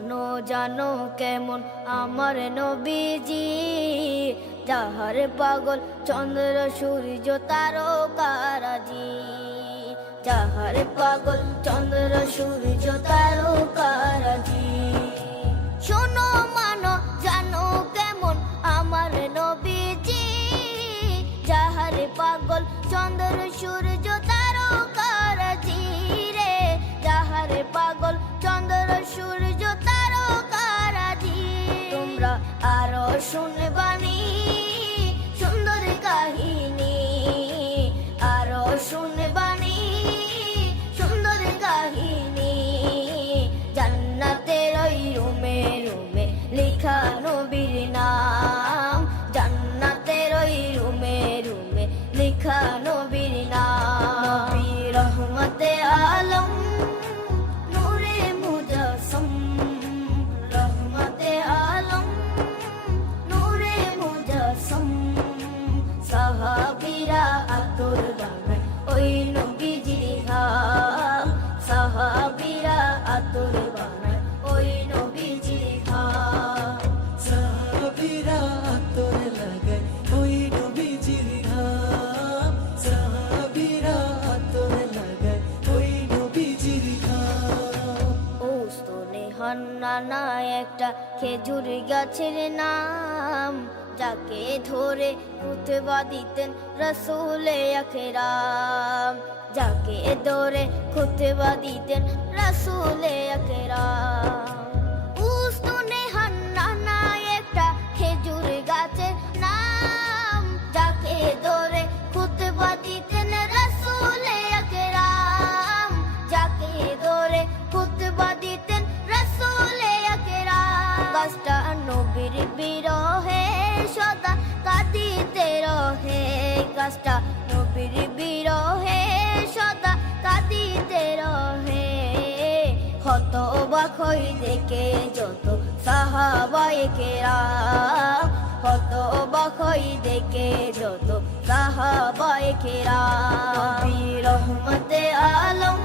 জানো জানো কেমন আমার নবীজি, যাহার পাগল চন্দ্র সূর্য তারকারাজি, যাহার পাগল চন্দ্র সূর্য তারকারাজি। শোনো মানো জানো কেমন আমার নবীজি, যাহার পাগল চন্দ্র সূর্য তারকারাজি রে, যাহার পাগল চন্দ্র সূর্য তারকারাজি। তোমরা আরো শুনবানি সুন্দর কাহিনী, আরো শুনবানি সুন্দর কাহিনী। জান্নাতের ওই রুমে রুমে লেখা নবীর নাম, জান্নাতের ওই রুমে রুমে লেখা নবীর নাম। নবী রহমতে আলম নূরে মুজাসসম, রহমতে আলম নূরে মুজাসসম। সাহাবীরা আতর বানায় ওই নবীজির ঘাম, সাহাবীরা আতর বানায় ওই নবীজির ঘাম। সাহাবীরা আতর লাগায় ওই নবীজির ঘাম, সাহাবীরা আতর লাগায় ওই নবীজির ঘাম। ওস্তনে হান্নানা একটা খেজুর গাছের নাম, যাকে ধরে খুতবা দিতেন রাসূলে আকরাম, যাকে ধরে খুতবা দিতেন রাসূলে আকরাম। উস্তনে হান্নানা একটা খেজুর গাছের নাম, যাকে ধরে খুতবা দিতেন রাসূলে আকরাম, যাকে ধরে খুতবা দিতেন রাসূলে আকরাম। গাছটা নবীর বিরহে সদা কাঁদিতে রহে, গাছটা নবীর বিরহে সদা কাঁদিতে রহে। হতবাক হই দেখে যত সাহাবায়ে কেরাম, হতবাক হই দেখে যত সাহাবায়ে কেরাম। নবী রহমতে আলম